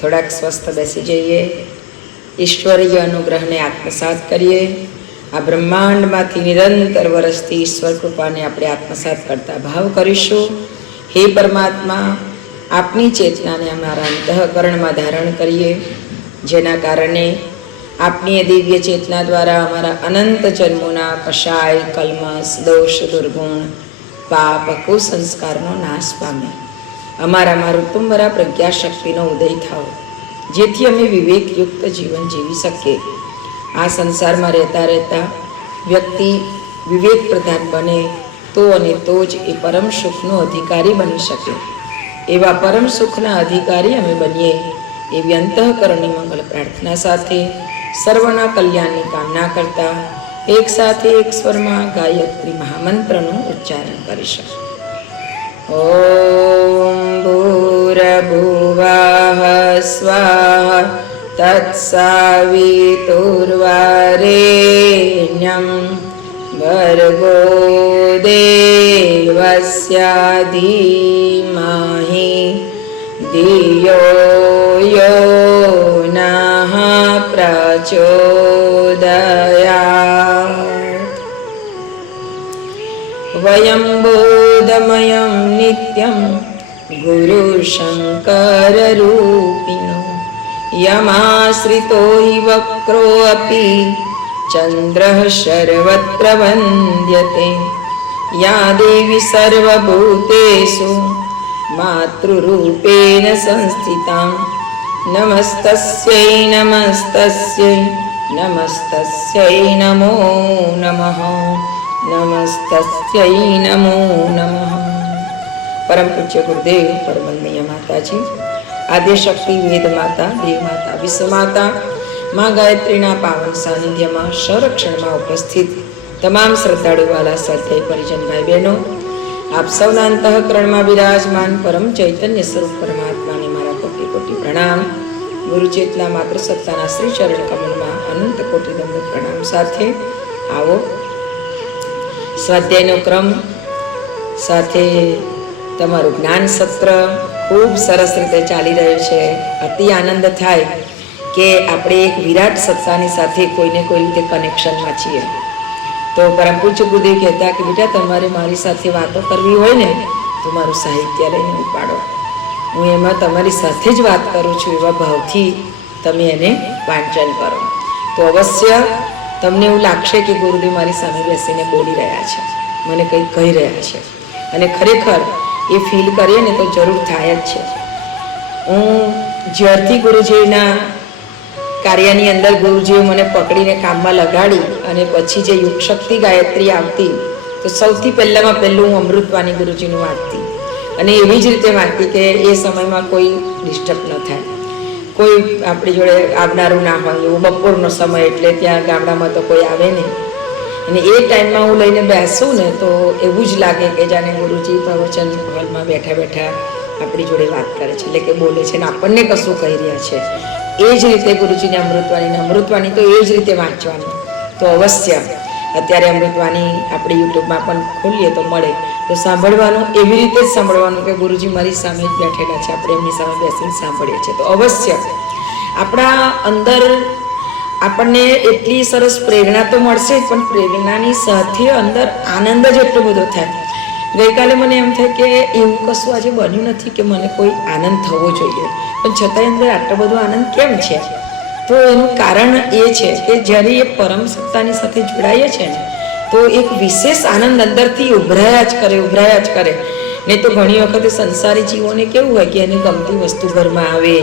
થોડાક સ્વસ્થ બેસી જઈએ, ઈશ્વરીય અનુગ્રહને આત્મસાત કરીએ. આ બ્રહ્માંડમાંથી નિરંતર વરસતી ઈશ્વર કૃપાને આપણે આત્મસાત કરતા ભાવ કરીશું. હે પરમાત્મા, આપની ચેતનાને અમારા અંતઃકરણમાં ધારણ કરીએ, જેના કારણે આપની દિવ્ય ચેતના દ્વારા અમારા અનંત જન્મોના કશાય, કલ્મસ, દોષ, દુર્ગુણ, પાપ, કુસંસ્કારનો નાશ પામે. અમારામાં ઋતુંબરા પ્રજ્ઞાશક્તિનો ઉદય થાવ, જેથી અમે વિવેકયુક્ત જીવન જીવી શકીએ. આ સંસારમાં રહેતા રહેતા વ્યક્તિ વિવેક પ્રધાન બને તો અને તો જ એ પરમ સુખનો અધિકારી બની શકે. એવા પરમ સુખના અધિકારી અમે બનીએ એવી અંતઃકરણની મંગલ પ્રાર્થના સાથે સર્વના કલ્યાણની કામના કરતા એક સાથે એક સ્વરમાં ગાયત્રી મહામંત્રનું ઉચ્ચારણ કરીશું. ઓમ ભૂરભુવઃ સ્વાહા તત્સવિતુર્વરેણ્યં ભર્ગો દેવસ્ય ધીમહિ ધિયો યો નઃ પ્રચોદયાત. વયં બોધમયં નિત્યં ગુરુ શંકર રૂપિણો યમાશ્રિતો હિ વક્રો અપી ચંદ્રઃ સર્વત્ર વંદ્યતે. યા દેવી સર્વભૂતેષુ માતૃરૂપેણ સંસ્થિતા. નમસ્તસ્યૈ નમસ્તસ્યૈ નમસ્તસ્યૈ નમો નમઃ નમસ્તસ્યૈ નમો નમઃ. પરમ પૂજ્ય ગુરુદેવ પરમનીય માતાજી, આદ્યશક્તિ વેદ માતા, દેવ માતા, વિશ્વ માતા, મા ગાયત્રીના પાવન સાનિધ્યમાં સંરક્ષણમાં ઉપસ્થિત તમામ શ્રદ્ધાળુવાલા સ્વાધ્યાય પરિજન ભાઈ બહેનો, આપ સૌના અંતઃકરણમાં બિરાજમાન પરમ ચૈતન્ય સ્વરૂપ પરમાત્માને મારા કોટી કોટી પ્રણામ. ગુરુ ચેતના માત્ર સત્તાના શ્રી ચરણ કમળમાં અનંત કોટી દંડ પ્રણામ સાથે આવો. સ્વાધ્યાયનો ક્રમ સાથે તમારું જ્ઞાન સત્ર ખૂબ સરસ રીતે ચાલી રહ્યું છે. અતિ આનંદ થાય કે આપણે એક વિરાટ સત્તાની સાથે કોઈને કોઈ રીતે કનેક્શનમાં છીએ. તો પરમ પૂજ્ય ગુરુદેવ કહેતા કે બેટા, તમારે મારી સાથે વાતો કરવી હોય ને તો મારું સાહિત્ય લઈને ઉપાડો. હું એમાં તમારી સાથે જ વાત કરું છું, એવા ભાવથી તમે એને વાંચન કરો તો અવશ્ય તમને એવું લાગશે કે ગુરુદેવ મારી સામે બેસીને બોલી રહ્યા છે, મને કંઈક કહી રહ્યા છે. અને ખરેખર એ ફીલ કરીએ ને તો જરૂર થાય જ છે. હું જ્યારથી ગુરુજીના કાર્યની અંદર ગુરુજીએ મને પકડીને કામમાં લગાડી અને પછી જે યુગ શક્તિ ગાયત્રી આવતી તો સૌથી પહેલામાં પહેલું હું અમૃતવાણી ગુરુજીનું વાંચતી અને એવી જ રીતે વાંચતી કે એ સમયમાં કોઈ ડિસ્ટર્બ ન થાય, કોઈ આપણી જોડે આવનારું ના હોય. એવો બપોરનો સમય એટલે ત્યાં ગામડામાં તો કોઈ આવે નહીં અને એ ટાઈમમાં હું લઈને બેસું ને તો એવું જ લાગે કે જાણે ગુરુજી પ્રવચન હોલમાં બેઠા બેઠા આપણી જોડે વાત કરે છે, એટલે કે બોલે છે ને આપણને કશું કહી રહ્યા છે. એ જ રીતે ગુરુજીને અમૃતવાણી તો એ જ રીતે વાંચવાની. તો અવશ્ય અત્યારે અમૃતવાણી આપણે યુટ્યુબમાં પણ ખોલીએ તો મળે તો સાંભળવાનું, એવી રીતે જ સાંભળવાનું કે ગુરુજી મારી સામે જ બેઠેલા છે, આપણે એમની સામે બેસીને સાંભળીએ છીએ. તો અવશ્ય આપણા અંદર આપણને એટલી સરસ પ્રેરણા તો મળશે જ, પણ પ્રેરણાની સાથે અંદર આનંદ જ એટલો બધો થાય. ગઈકાલે મને એમ થાય કે એવું કશું આજે બન્યું નથી કે મને કોઈ આનંદ થવો જોઈએ, પણ છતાંય અંદર આટલો બધો આનંદ કેમ છે? તો એનું કારણ એ છે કે જ્યારે એ પરમ સત્તાની સાથે જોડાઈએ છે ને તો એક વિશેષ આનંદ અંદરથી ઉભરાયા જ કરે. નહીં તો ઘણી વખતે સંસારી જીવોને કેવું હોય કે એને ગમતી વસ્તુ ઘરમાં આવે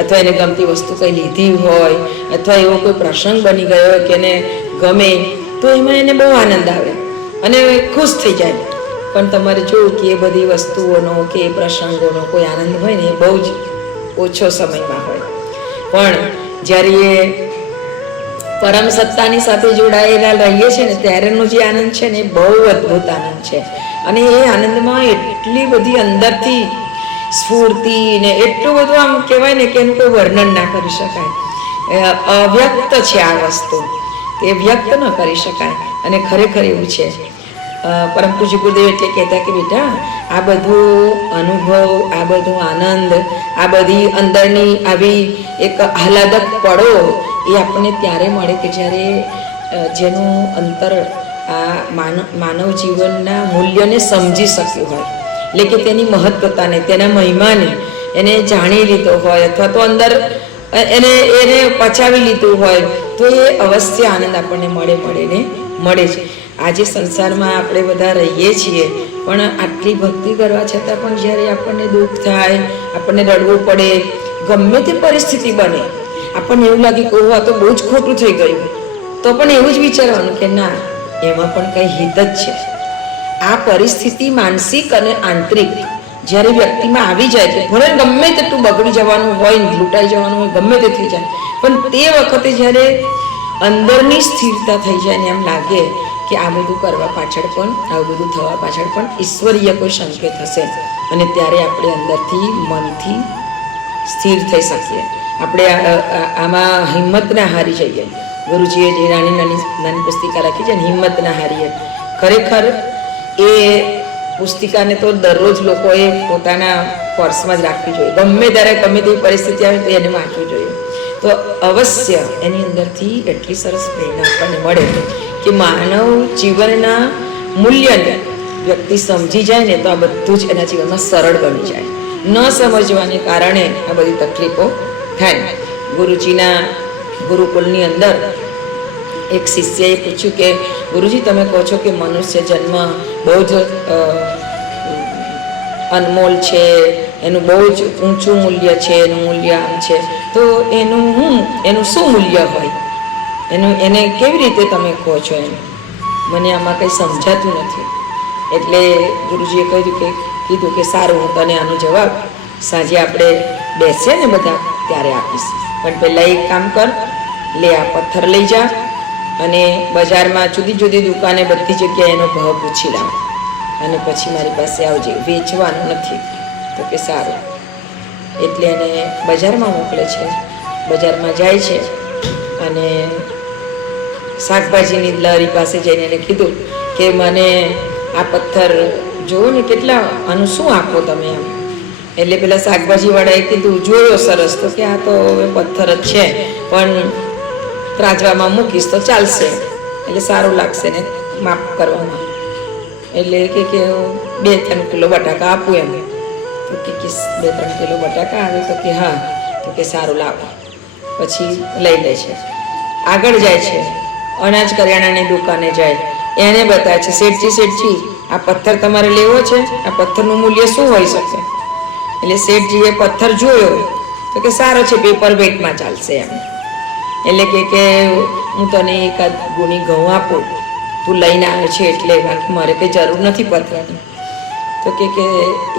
અથવા એને ગમતી વસ્તુ કંઈ લીધી હોય અથવા એવો કોઈ પ્રસંગ બની ગયો હોય કે એને ગમે તો એમાં એને બહુ આનંદ આવે અને ખુશ થઈ જાય. પણ તમારે જોવું કે એ બધી વસ્તુઓનો કે એ પ્રસંગોનો કોઈ આનંદ હોય ને એ બહુ જ ઓછો સમયમાં હોય. પણ જ્યારે એ પરમ સત્તાની સાથે જોડાયેલા રહીએ છીએ ને ત્યારેનો જે આનંદ છે ને એ બહુ અદ્ભુત આનંદ છે. અને એ આનંદમાં એટલી બધી અંદરથી સ્ફૂર્તિ ને એટલું બધું આમ કહેવાય ને કે એનું કોઈ વર્ણન ના કરી શકાય. અવ્યક્ત છે આ વસ્તુ, એ વ્યક્ત ન કરી શકાય. અને ખરેખર એવું છે પરમ પૂજ્ય ગુરુદેવ એટલે કહેતા કે બેટા આ બધું અનુભવ, આ બધું આનંદ, આ બધી અંદરની આવી એક આહલાદક પળો એ આપણને ત્યારે મળે કે જ્યારે જેનું અંતર આ માનવ જીવનના મૂલ્યને સમજી શક્યું હોય, એટલે કે તેની મહત્વતાને, તેના મહિમાને એને જાણી લીધો હોય અથવા તો અંદર એને પચાવી લીધું હોય તો એ અવશ્ય આનંદ આપણને મળે છે. આજે સંસારમાં આપણે બધા રહીએ છીએ પણ આટલી ભક્તિ કરવા છતાં પણ જ્યારે આપણને દુઃખ થાય, આપણને રડવું પડે, ગમે તે પરિસ્થિતિ બને, આપણને એવું લાગે કે ઓહ આ તો બહુ જ ખોટું થઈ ગયું, તો પણ એવું જ વિચારવાનું કે ના, એમાં પણ કંઈ હિત જ છે. આ પરિસ્થિતિ માનસિક અને આંતરિક જ્યારે વ્યક્તિમાં આવી જાય છે, ભલે ગમે તેટલું બગડી જવાનું હોય, લૂંટાઈ જવાનું હોય, ગમે તે થઈ જાય, પણ તે વખતે જ્યારે અંદરની સ્થિરતા થઈ જાય ને એમ લાગે કે આ બધું કરવા પાછળ પણ, આવું બધું થવા પાછળ પણ ઈશ્વરીય કોઈ સંકેત હશે, અને ત્યારે આપણે અંદરથી મનથી સ્થિર થઈ શકીએ. આપણે આમાં હિંમત ના હારી જઈએ. ગુરુજીએ જે નાની પુસ્તિકા રાખી છે ને, હિંમત ના હારીએ, ખરેખર એ પુસ્તિકાને તો દરરોજ લોકોએ પોતાના પર્સમાં જ રાખવી જોઈએ. ગમે ત્યારે ગમે તેવી પરિસ્થિતિ આવે તો એને વાંચવું જોઈએ. તો અવશ્ય એની અંદરથી એટલી સરસ પ્રેરણા આપણને મળે કે માનવ જીવનના મૂલ્યને વ્યક્તિ સમજી જાય ને તો આ બધું જ એના જીવનમાં સરળ બની જાય. ન સમજવાને કારણે આ બધી તકલીફો થાય. ગુરુજીના ગુરુકુલની અંદર એક શિષ્યએ પૂછ્યું કે ગુરુજી તમે કહો છો કે મનુષ્ય જન્મ બહુ જ અનમોલ છે, એનું બહુ જ ઊંચું મૂલ્ય છે, એનું મૂલ્ય આમ છે, તો એનું શું મૂલ્ય હોય, એને કેવી રીતે તમે કહો છો? એમ મને આમાં કંઈ સમજાતું નથી. એટલે ગુરુજીએ કીધું કે સારું, હું તને આનો જવાબ સાંજે આપણે બેસીએ ને બધા ત્યારે આપીશ, પણ પહેલાં એક કામ કર, લે આ પથ્થર લઈ જા અને બજારમાં જુદી જુદી દુકાને બધી જગ્યાએ એનો ભાવ પૂછી લાવ અને પછી મારી પાસે આવજે, વેચવાનું નથી. તો કે સારું. એટલે એને બજારમાં મોકલે છે. બજારમાં જાય છે અને શાકભાજીની લારી પાસે જઈને એને કીધું કે મને આ પથ્થર જોવો ને કેટલા, આનું શું આપો તમે આમ? એટલે પેલા શાકભાજીવાળાએ કીધું જોયો સરસ, તો કે આ તો હવે પથ્થર જ છે પણ ત્રાજવામાં મૂકીશ તો ચાલશે, એટલે સારું લાગશે ને માપ કરવામાં. એટલે કે 2-3 કિલો બટાકા આપું એમ. તો કે 2-3 કિલો બટાકા આવે? તો કે હા. તો કે સારું લાવો. પછી લઈ લે છે. આગળ જાય છે, અનાજ કરિયાણાની દુકાને જાય, એને બતાવે છે શેઠજી આ પથ્થર તમારે લેવો છે, આ પથ્થરનું મૂલ્ય શું હોઈ શકે? એટલે શેઠજીએ પથ્થર જોયો તો કે સારો છે, પેપર વેટમાં ચાલશે એમ. એટલે કે હું તને એકાદ ગુણી ઘઉં આપું, તું લઈને આવે છે એટલે, બાકી મારે કંઈ જરૂર નથી પથ્થરની. તો કે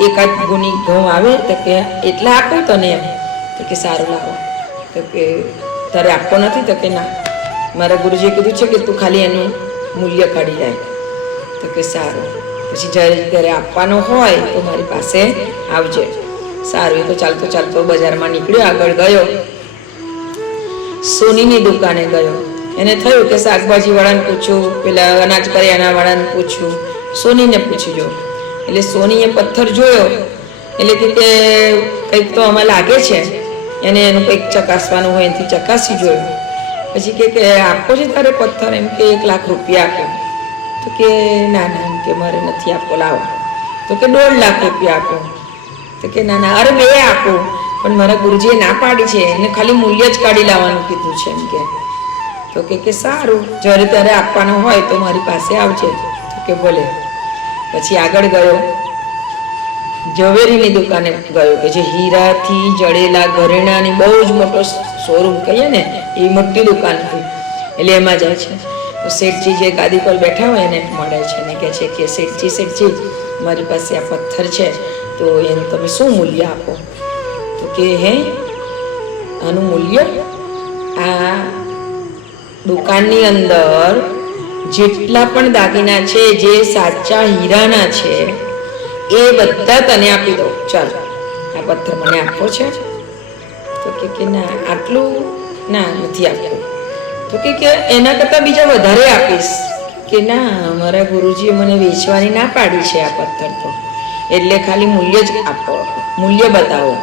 એકાદ ગુણી ઘઉં આવે? તો કે એટલા આપું તને એમ. તો કે સારું લાવો. તો કે તારે આપવો નથી? તો કે ના, મારા ગુરુજીએ કીધું છે કે તું ખાલી એનું મૂલ્ય કાઢી જાય. તો કે સારું, પછી જ્યારે આપવાનો હોય તો મારી પાસે આવજે. સારું. એ તો ચાલતો બજારમાં નીકળ્યો, આગળ ગયો, સોનીની દુકાને ગયો. એને થયું કે શાકભાજીવાળાને પૂછ્યું, પેલા અનાજ કરિયાણાવાળાને પૂછ્યું, સોનીને પૂછી જો. એટલે સોનીએ પથ્થર જોયો એટલે કે કંઈક તો આમાં લાગે છે, એનું કંઈક ચકાસવાનું હોય એનાથી ચકાસી જોયું. પછી કે આપો છે તારે પથ્થર? એમ કે 1 લાખ રૂપિયા આપો. તો કે ના એમ કે મારે નથી આપો, લાવો. તો કે 1.5 લાખ રૂપિયા આપો. તો કે ના અરે 2 આપો, પણ મારા ગુરુજીએ ના પાડી છે, એને ખાલી મૂલ્ય જ કાઢી લાવવાનું કીધું છે એમ કે. તો કે સારું, જ્યારે ત્યારે આપવાનું હોય તો મારી પાસે આવજે. તો કે ભલે. પછી આગળ ગયો, ઝવેરીની દુકાને ગયો કે જે હીરાથી જડેલા ઘરેણાની બહુ જ મોટો શોરૂમ કહીએ ને એ મોટી દુકાન હતી. એટલે એમાં જાય છે તો શેઠજી જે ગાદી પર બેઠા હોય એને મળે છે ને કહે છે કે શેઠજી મારી પાસે આ પથ્થર છે, તો એનું તમે શું મૂલ્ય આપો? તો કે આનું મૂલ્ય, આ દુકાનની અંદર જેટલા પણ દાગીના છે જે સાચા હીરાના છે એ બધા તને આપી દઉં, ચાલ આ પથ્થર મને આપવો છે? તો કે ના આટલું ના નથી આપવું. તો કે એના કરતાં બીજા વધારે આપીશ. કે ના, મારા ગુરુજીએ મને વેચવાની ના પાડી છે આ પથ્થર, તો એટલે ખાલી મૂલ્ય જ આપો, મૂલ્ય બતાવો.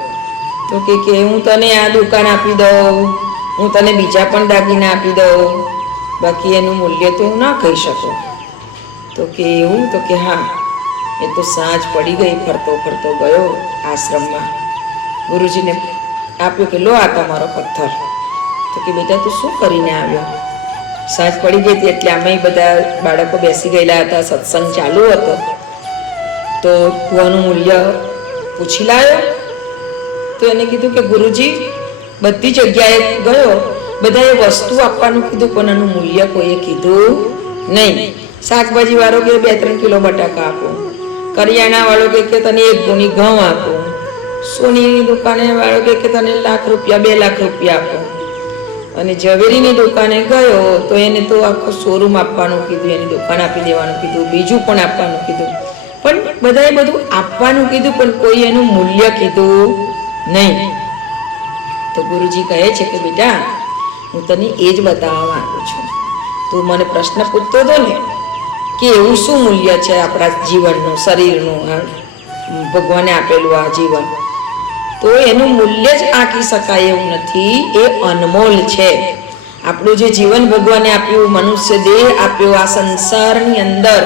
તો કે હું તને આ દુકાન આપી દઉં, હું તને બીજા પણ દાગીના આપી દઉં, બાકી એનું મૂલ્ય તો હું ના કહી શકું. તો કે એવું? તો કે હા. એ તો સાંજ પડી ગઈ, ફરતો ફરતો ગયો આશ્રમમાં, ગુરુજીને આપ્યો કે લો આ તમારો પથ્થર. તો કે બેટા તું શું કરીને આવ્યો? સાંજ પડી ગઈ હતી એટલે આમાં બધા બાળકો બેસી ગયેલા હતા, સત્સંગ ચાલુ હતો, તો કૂવાનું મૂલ્ય પૂછી લાવ્યો. તો એને કીધું કે ગુરુજી બધી જગ્યાએ ગયો, બધાએ વસ્તુ આપવાનું કીધું પણ એનું મૂલ્ય કોઈએ કીધું નહીં. શાકભાજી વાળો કે 2-3 કિલો બટાકા આપો, કરિયાણા વાળો કે તને 1 ગુણી ઘઉં આપો, સોનીની દુકાને વાળો કે તને લાખ રૂપિયા 2 લાખ રૂપિયા આપો, અને ઝવેરીની દુકાને ગયો તો એને તો આખો શોરૂમ આપવાનું કીધું, એની દુકાન આપી દેવાનું કીધું, બીજું પણ આપવાનું કીધું. પણ બધાએ બધું આપવાનું કીધું પણ કોઈ એનું મૂલ્ય કીધું નહીં. તો ગુરુજી કહે છે કે બેટા હું તને એ જ બતાવવા માંગુ છું. તું મને પ્રશ્ન પૂછતો હતો ને કે એવું શું મૂલ્ય છે આપણા જીવનનું, શરીરનું, ભગવાને આપેલું આ જીવન, તો એનું મૂલ્ય જ આંકી શકાય એવું નથી, એ અનમોલ છે. આપણું જે જીવન ભગવાને આપ્યું, મનુષ્ય દેહ આપ્યો, આ સંસારની અંદર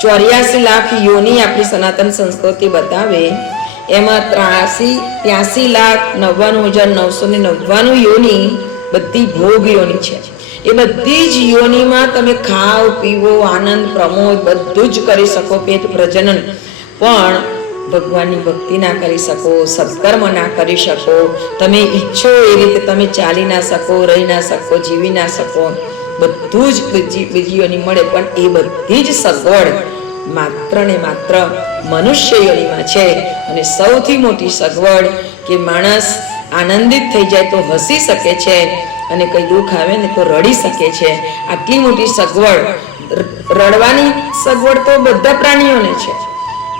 84 લાખ યોની આપણી સનાતન સંસ્કૃતિ બતાવે, એમાં 83,99,999 યોની બધી ભોગ યોની છે. એ બધી જ યોનીમાં તમે ખાઓ પીવો, આનંદ પ્રમોદ બધું જ કરી શકો, પેટ પ્રજનન, પણ ભગવાનની ભક્તિ ના કરી શકો, સત્કર્મ ના કરી શકો, તમે ઈચ્છો એ રીતે તમે ચાલી ના શકો, રહી ના શકો, જીવી ના શકો, બધું જ બીજી યોની મળે, પણ એ બધી જ સગવડ માત્ર ને માત્ર મનુષ્ય યોનીમાં છે. અને સૌથી મોટી સગવડ કે માણસ આનંદિત થઈ જાય તો હસી શકે છે, અને કંઈ દુઃખ આવે ને તો રડી શકે છે. આટલી મોટી સગવડ, રડવાની સગવડ તો બધા પ્રાણીઓને છે,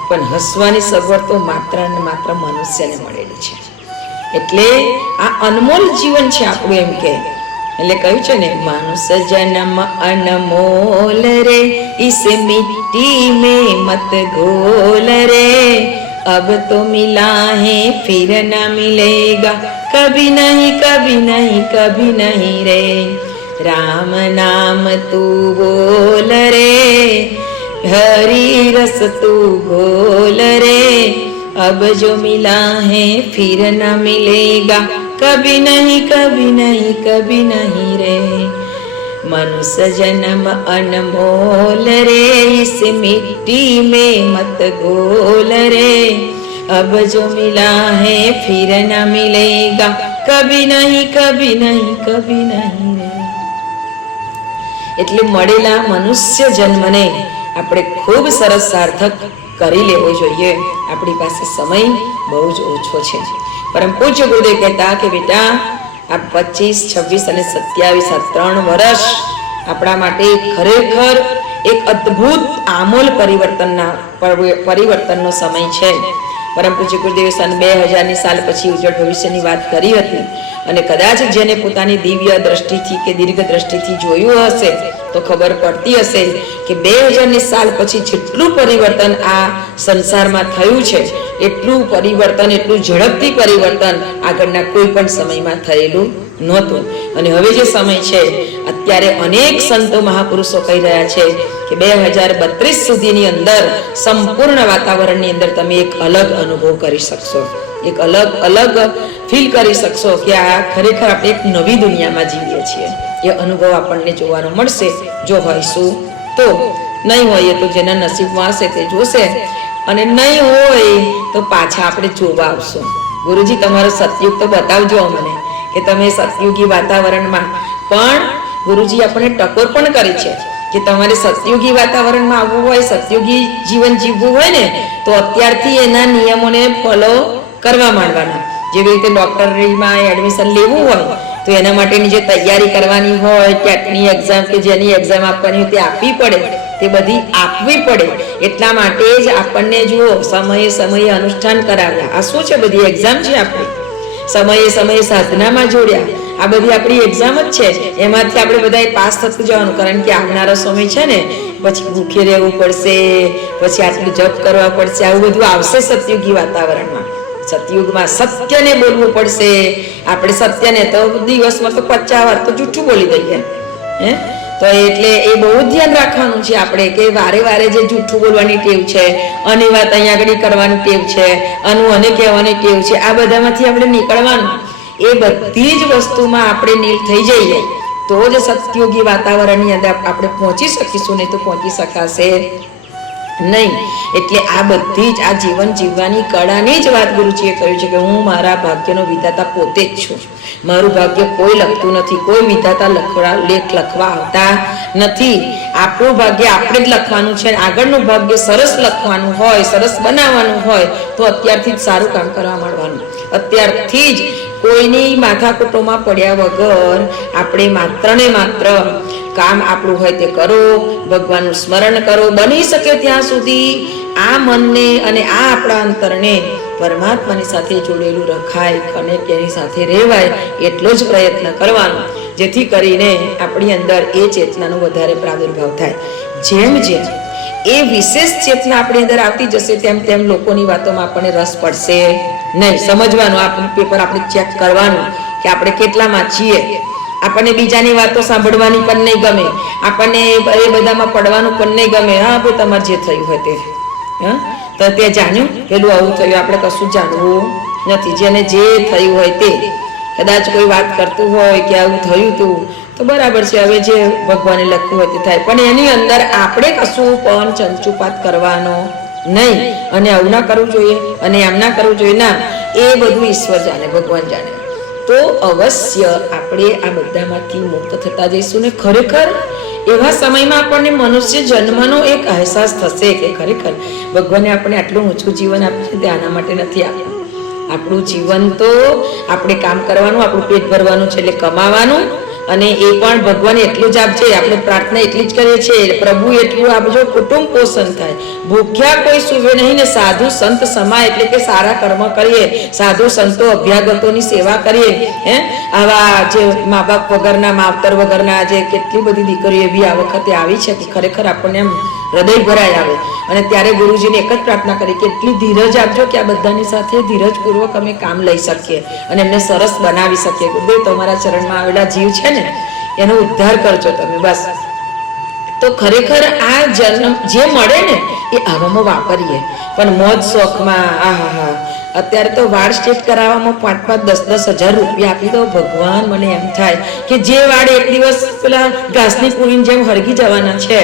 પણ હસવાની સગવડ તો માત્ર ને માત્ર મનુષ્યને મળેલી છે. એટલે આ અનમોલ જીવન છે આપણું, એમ કે એટલે કહ્યું છે ને, માનુષ જન્મ અનમોલ રે, ઇસે મિટ્ટી में मत घोल रे, अब तो मिला है फिर न मिलेगा, कभी नहीं कभी नहीं कभी नहीं रे, राम नाम तू बोल रे, हरि रस तू घोल रे, अब जो मिला है फिर न मिलेगा, कभी नहीं कभी नहीं कभी नहीं रे, मनुष्य जन्म अनमोल रे, इस मिट्टी में मत घोल रे, अब जो मिला है फिर न मिलेगा, कभी नहीं कभी नहीं कभी नहीं रे. એટલે મળેલા મનુષ્ય જન્મને આપણે ખૂબ સરસ સાર્થક કરી લેવો જોઈએ. આપણી પાસે સમય બહુ જ ઓછો છે. પરમ પૂજ્ય ગુરુદેવ કહેતા કે બેટા આ 25, 26 અને 27 આ 3 વર્ષ આપણા માટે ખરેખર એક અદ્ભુત આમૂલ પરિવર્તનનો સમય છે. પરમ પૂજ્ય ગુરુદેવે સન 2000ની સાલ પછી ઉજ્જવળ ભવિષ્યની વાત કરી હતી, અને કદાચ જેને પોતાની દિવ્ય દ્રષ્ટિથી કે દીર્ઘ દ્રષ્ટિથી જોયું હશે તો ખબર પડતી હશે કે 2000ની સાલ પછી જેટલું પરિવર્તન આ સંસારમાં થયું છે, એટલું પરિવર્તન, એટલું ઝડપથી પરિવર્તન આગળના કોઈ પણ સમયમાં થયેલું નહોતું. અને હવે જે સમય છે, અત્યારે અનેક સંતો મહાપુરુષો કહી રહ્યા છે કે 2032 સુધીની અંદર સંપૂર્ણ વાતાવરણની અંદર તમે એક અલગ અનુભવ કરી શકશો, એક અલગ ફીલ કરી શકશો કે આ ખરેખર આપણે એક નવી દુનિયામાં જીવીએ છીએ. એ અનુભવ આપણને જોવાનો મળશે, જો હોઈશું તો. નહીં હોય તો જેના નસીબમાં હશે તે જોશે, અને નહીં હોય તો પાછા આપણે જોવા આવશું. ગુરુજી તમારો સતયુગ તો બતાવજો મને, કે તમે સતયુગી વાતાવરણમાં. પણ ગુરુજી આપણને ટકોર પણ કરી છે કે તમારે સતયુગી વાતાવરણમાં આવવું હોય, સતયુગી જીવન જીવવું હોય ને, તો અત્યારથી એના નિયમોને ફોલો કરવા માંડવાના. જેવી રીતે ડોક્ટરીમાં એડમિશન લેવું હોય તો એના માટેની જે તૈયારી કરવાની હોય, ટેટની એક્ઝામ કે જેની એક્ઝામ આપવાની હોય તે આપવી પડે, તે બધી આપવી પડે. એટલા માટે જ આપણને જુઓ સમયે સમયે અનુષ્ઠાન કરાવ્યા. આ શું છે? બધી એક્ઝામ છે આપણી. સમયે સમયે સાધનામાં જોડ્યા, આ બધી આપણી એક્ઝામ જ છે, એમાંથી આપણે બધાએ પાસ થતું જવાનું. કારણ કે આવનારો સમય છે ને, પછી ભૂખે રહેવું પડશે, પછી આટલું જપ કરવા પડશે, આવું બધું આવશે સતયુગી વાતાવરણમાં. સતયુગમાં સત્યને બોલવું પડશે. આપણે સત્યને તો દિવસમાં તો 50 વાર તો જૂઠું બોલી દઈએ, હે? તો એટલે એ બહુ ધ્યાન રાખવાનું છે આપણે, કે વારે વારે જે જૂઠું બોલવાની ટેવ છે, અને વાત અહીંયા આગળ કરવાની ટેવ છે, અને કહેવાની ટેવ છે, આ બધામાંથી આપણે નીકળવાનું. એ બધી જ વસ્તુમાં આપણે નીલ થઈ જઈએ તો જ સતયુગી વાતાવરણની અંદર આપણે પહોંચી શકીશું, નહીં તો પહોંચી શકાશે નહીં. એટલે આ બધી જ આ જીવન જીવવાની કળાની જ વાત ગુરુજીએ કહ્યું છે કે હું મારા ભાગ્યનો વિધાતા પોતે જ છું. મારું ભાગ્ય કોઈ લખતું નથી, કોઈ વિધાતા લેખ લખવા આવતા નથી. આપણું ભાગ્ય આપણે જ લખવાનું છે. આગળનું ભાગ્ય સરસ લખવાનું હોય, સરસ બનાવવાનું હોય તો અત્યારથી જ સારું કામ કરવા માંડવાનું. અત્યારથી જ કોઈની માથાકૂટોમાં પડ્યા વગર આપણે માત્ર ને માત્ર કામ આપણું હોય તે કરો, ભગવાનનું સ્મરણ કરો. બની શકે ત્યાં સુધી આ મનને અને આ આપણા અંતરને પરમાત્માની સાથે જોડેલું રખાય અને તેની સાથે રહેવાય એટલો જ પ્રયત્ન કરવાનો, જેથી કરીને આપણી અંદર એ ચેતનાનો વધારે પ્રાદુર્ભાવ થાય. જેમ જેમ એ વિશેષ ચેતના આપણી અંદર આવતી જશે તેમ તેમ લોકોની વાતોમાં આપણને રસ પડશે નહીં. સમજવાનું, આપણું પેપર આપણે ચેક કરવાનું કે આપણે કેટલામાં છીએ. આપણને બીજાની વાતો સાંભળવાની પણ નહીં ગમે, આપણને એ બધામાં પડવાનું પણ નહીં ગમે. હા ભાઈ, તમારે જે થયું હોય તે, હા તો તે જાણ્યું, પેલું આવું થયું, આપણે કશું જાણવું નથી. જેને જે થયું હોય તે, કદાચ કોઈ વાત કરતું હોય કે આવું થયું તું તો બરાબર છે, હવે જે ભગવાને લખ્યું હોય તે થાય, પણ એની અંદર આપણે કશું પણ ચંચુપાત કરવાનો નહીં. અને આવું ના કરવું જોઈએ અને આમ ના કરવું જોઈએ, ના, એ બધું ઈશ્વર જાણે, ભગવાન જાણે. તો અવશ્ય આપણે આ બધામાંથી મુક્ત થતા જઈશું ને ખરેખર એવા સમયમાં આપણને મનુષ્ય જન્મનો એક અહેસાસ થશે કે ખરેખર ભગવાને આપણને આટલું ઊંચું જીવન આપ્યું છે તે આના માટે નથી આપ્યું. આપણું જીવન તો આપણે કામ કરવાનું, આપણું પેટ ભરવાનું છે, એટલે કમાવાનું, અને એ પણ ભગવાન એટલું જ આપજે. આપણે પ્રાર્થના એટલી જ કરીએ છીએ, પ્રભુ એટલું આપજો, કુટુંબ પોષણ થાય, ભૂખ્યા કોઈ સુવે નહીં ને સાધુ સંત સમા, એટલે કે સારા કર્મ કરીએ, સાધુ સંતો અભ્યાગતોની સેવા કરીએ. આવા જે મા બાપ વગરના, માવતર વગરના જે કેટલી બધી દીકરીઓ એવી આ વખતે આવી છે કે ખરેખર આપણને એમ હૃદય ભરાય આવે. અને ત્યારે ગુરુજીને એક જ પ્રાર્થના કરી કે એટલી ધીરજ આપજો કે આ બધાની સાથે ધીરજપૂર્વક અમે કામ લઈ શકીએ અને એમને સરસ બનાવી શકીએ. ગુરુદેવ, તમારા ચરણમાં આવેલા જીવ છે ને એનો ઉદ્ધાર કરજો તમે, બસ. તો ખરેખર આ જન્મ જે મળે ને એ આવામાં વાપરીએ, પણ મોજ શોખમાં આહા. અત્યારે તો વાળ સ્ટ્રેટ કરાવવામાં 5-10 હજાર રૂપિયા આપી દો. ભગવાન, મને એમ થાય કે જે વાળ એક દિવસ પેલા ઘાસની પૂરીની જેમ હરગી જવાના છે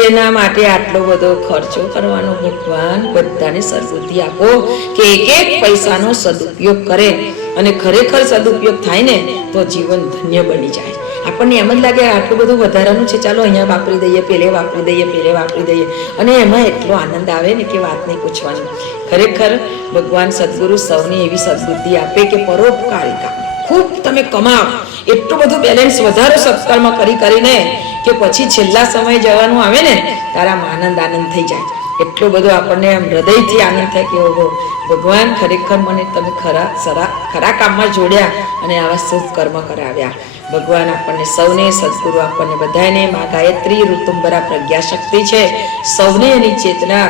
એના માટે આટલો બધો ખર્ચો કરવાનો. ભગવાન, બધાને સદબુદ્ધિ આપો કે એક એક પૈસાનો સદુપયોગ કરે, અને ખરેખર સદુપયોગ થાય ને તો જીવન ધન્ય બની જાય. આપણને એમ જ લાગે આટલું બધું વધારાનું છે, ચાલો અહીંયા વાપરી દઈએ, પેલે વાપરી દઈએ, પેલે વાપરી દઈએ, અને એમાં એટલો આનંદ આવે ને કે વાત નહીં પૂછવાની. ખરેખર ભગવાન સદગુરુ સૌને એવી સદબુદ્ધિ આપે કે પરોપકારી કામ ખૂબ તમે કમાઓ, એટલું બધું બેલેન્સ વધારો સત્કર્મ કરીને કે પછી છેલ્લા સમય જવાનું આવે ને તારામાં આનંદ થઈ જાય. એટલો બધો આપણને આમ હૃદયથી આનંદ થાય કે ઓહો ભગવાન, ખરેખર મને તમે ખરા કામમાં જોડ્યા અને આવા શુભ કર્મ કરાવ્યા. ભગવાન આપણને સૌને, સદગુરુ આપણને બધાને, મા ગાયત્રી ઋતુંબરા પ્રજ્ઞાશક્તિ છે, સૌને એની ચેતના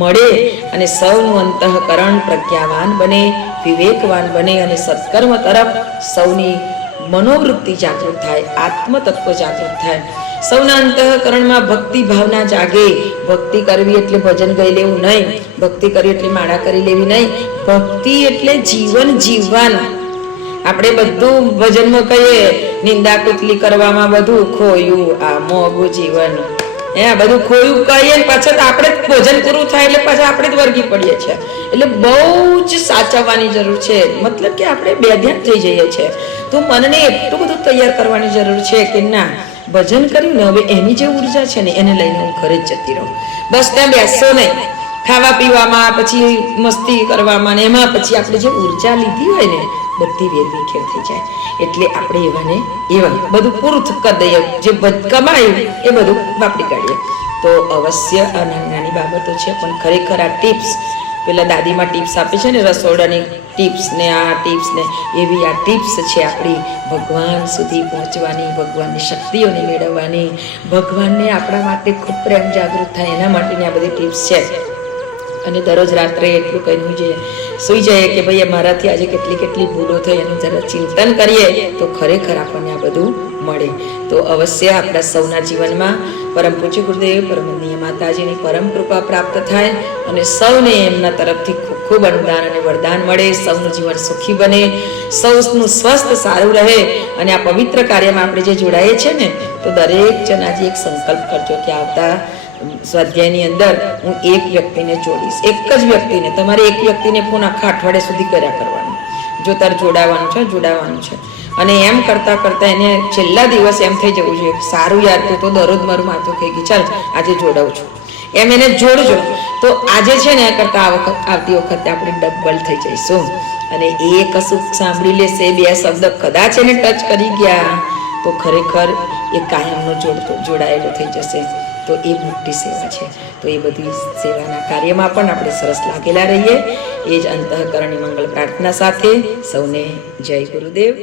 મળે અને સૌનું અંતઃકરણ પ્રજ્ઞાવાન બને, વિવેકવાન બને, અને સત્કર્મ તરફ સૌની મનોવૃત્તિ જાગૃત થાય, આત્મતત્વ જાગૃત થાય, સૌના અંતઃકરણમાં ભક્તિ ભાવના જાગે. ભક્તિ કરવી એટલે ભજન ગાઈ લેવું નહીં, ભક્તિ કરવી એટલે માળા કરી લેવી નહીં, ભક્તિ એટલે જીવન જીવવાનું. આપણે બધું ભજનમાં કહીએ, નિંદા કુતલી કરવામાં બધું ખોયું, આ મોંઘું જીવન, બધું ખોયું કહીએ ને પાછળ આપણે ભોજન પૂરું થાય એટલે પાછા આપણે જ વર્ગી પડીએ છીએ. એટલે બહુ જ સાચવવાની જરૂર છે. મતલબ કે આપણે બેધ્યાન થઈ જઈએ છીએ. તો મનને એટલું બધું તૈયાર કરવાની જરૂર છે કે ના, ભજન કર્યું ને હવે એની જે ઉર્જા છે ને એને લઈને હું ઘરે જ જતી રહું. બસ ત્યાં બેસશો નહીં, ખાવા પીવામાં, પછી મસ્તી કરવામાં, ને એમાં પછી આપણે જે ઉર્જા લીધી હોય ને બધી વેરવિખેર થઈ જાય. એટલે આપણે એવાને એવા બધું પૂરું કરી દઈએ, જે કમાયું એ બધું વાપરી કાઢીએ. તો અવશ્ય આ નાની નાની બાબતો છે, પણ ખરેખર આ ટિપ્સ પેલા દાદીમાં ટિપ્સ આપે છે ને રસોડાની ટિપ્સ ને આ ટિપ્સ ને એવી આ ટિપ્સ છે આપણી ભગવાન સુધી પહોંચવાની, ભગવાનની શક્તિઓને મેળવવાની, ભગવાનને આપણા માટે ખૂબ પ્રેમ જાગૃત થાય એના માટેની આ બધી ટિપ્સ છે. અને દરરોજ રાત્રે એટલું કહેવું સુઈ જઈએ કે ભાઈ મારાથી આજે કેટલી ભૂલો થઈ એનું જરા ચિંતન કરીએ તો ખરેખર આપણને આ બધું મળે. તો અવશ્ય આપણા સૌના જીવનમાં પરમ પૂજ્ય ગુરુદેવ પરમનીય માતાજીની પરમ કૃપા પ્રાપ્ત થાય અને સૌને એમના તરફથી ખૂબ ખૂબ અનુદાન અને વરદાન મળે, સૌનું જીવન સુખી બને, સૌનું સ્વસ્થ સારું રહે. અને આ પવિત્ર કાર્યમાં આપણે જે જોડાઈએ છીએ ને, તો દરેક જણ આજે એક સંકલ્પ કરજો કે આવતા સ્વાધ્યાયની અંદર હું એક વ્યક્તિને જોડીશ, એક જ વ્યક્તિને. તમારે એક વ્યક્તિને ફોન આખા અઠવાડિયા સુધી કર્યા કરવાનું, જો તારે જોડાવાનું છે. અને એમ કરતાં કરતાં એને છેલ્લા દિવસ એમ થઈ જવું જોઈએ સારું યાર તું તો દરરોજ મારું માથું થઈ ગયું, ચાલ આજે જોડાવું છું, એમ એને જોડજો. તો આજે છે ને કરતાં આવતી વખતે આપણે ડબલ થઈ જઈશું. અને એ કશું સાંભળી લેશે, બે શબ્દ કદાચ એને ટચ કરી ગયા તો ખરેખર એ કાયમનો જોડાયેલો થઈ જશે. તો એ મોટી સેવા છે. તો એ બધી સેવાના કાર્યમાં પણ આપણે સરસ લાગેલા રહીએ. એ જ અંતઃકરણની મંગળ પ્રાર્થના સાથે સૌને જય ગુરુદેવ.